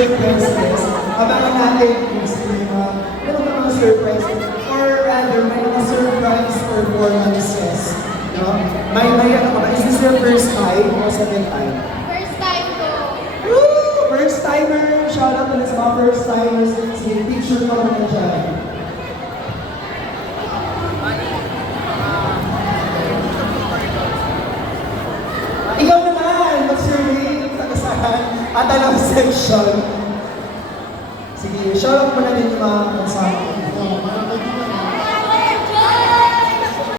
surprises. Abangan natin kung sino yung mga surprise or rather, may mga surprise performances. No? Is this your first time o second time? First time ko. Woo! First timer! Shout out to sa mga first timers. Sige, picture ko naman dyan. Ikaw naman! What's your name? At anong section? Sige, shout out mo na din yung mga kasama.